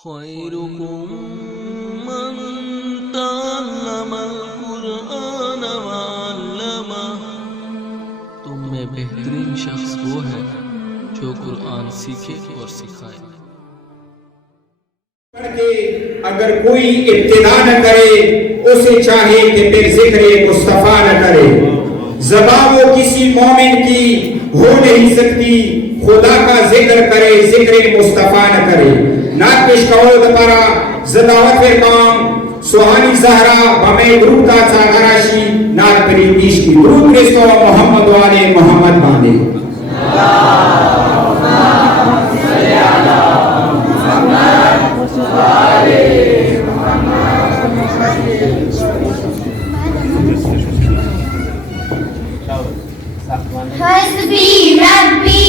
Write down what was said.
खैरुकुम मन तअल्लमल कुरआन व अल्लमह। तुम में बेहतरीन शख्स वो है जो कुरान सीखे और सिखाए। अगर कोई इब्तिदा न करे उसे चाहे कि फिर जिक्र मुस्तफा न करे। ज़बान वो किसी मोमिन की हो नहीं सकती खुदा का जिक्र करे जिक्र मुस्तफा न करे। नात पेश करो दोबारा ज़दावत काम सुहानी ज़हरा बमे ग्रुप का चागराशी नात पेश की ग्रुप रिश्तो मोहम्मद वाले मोहम्मद बांधे। हस्बी रब्बी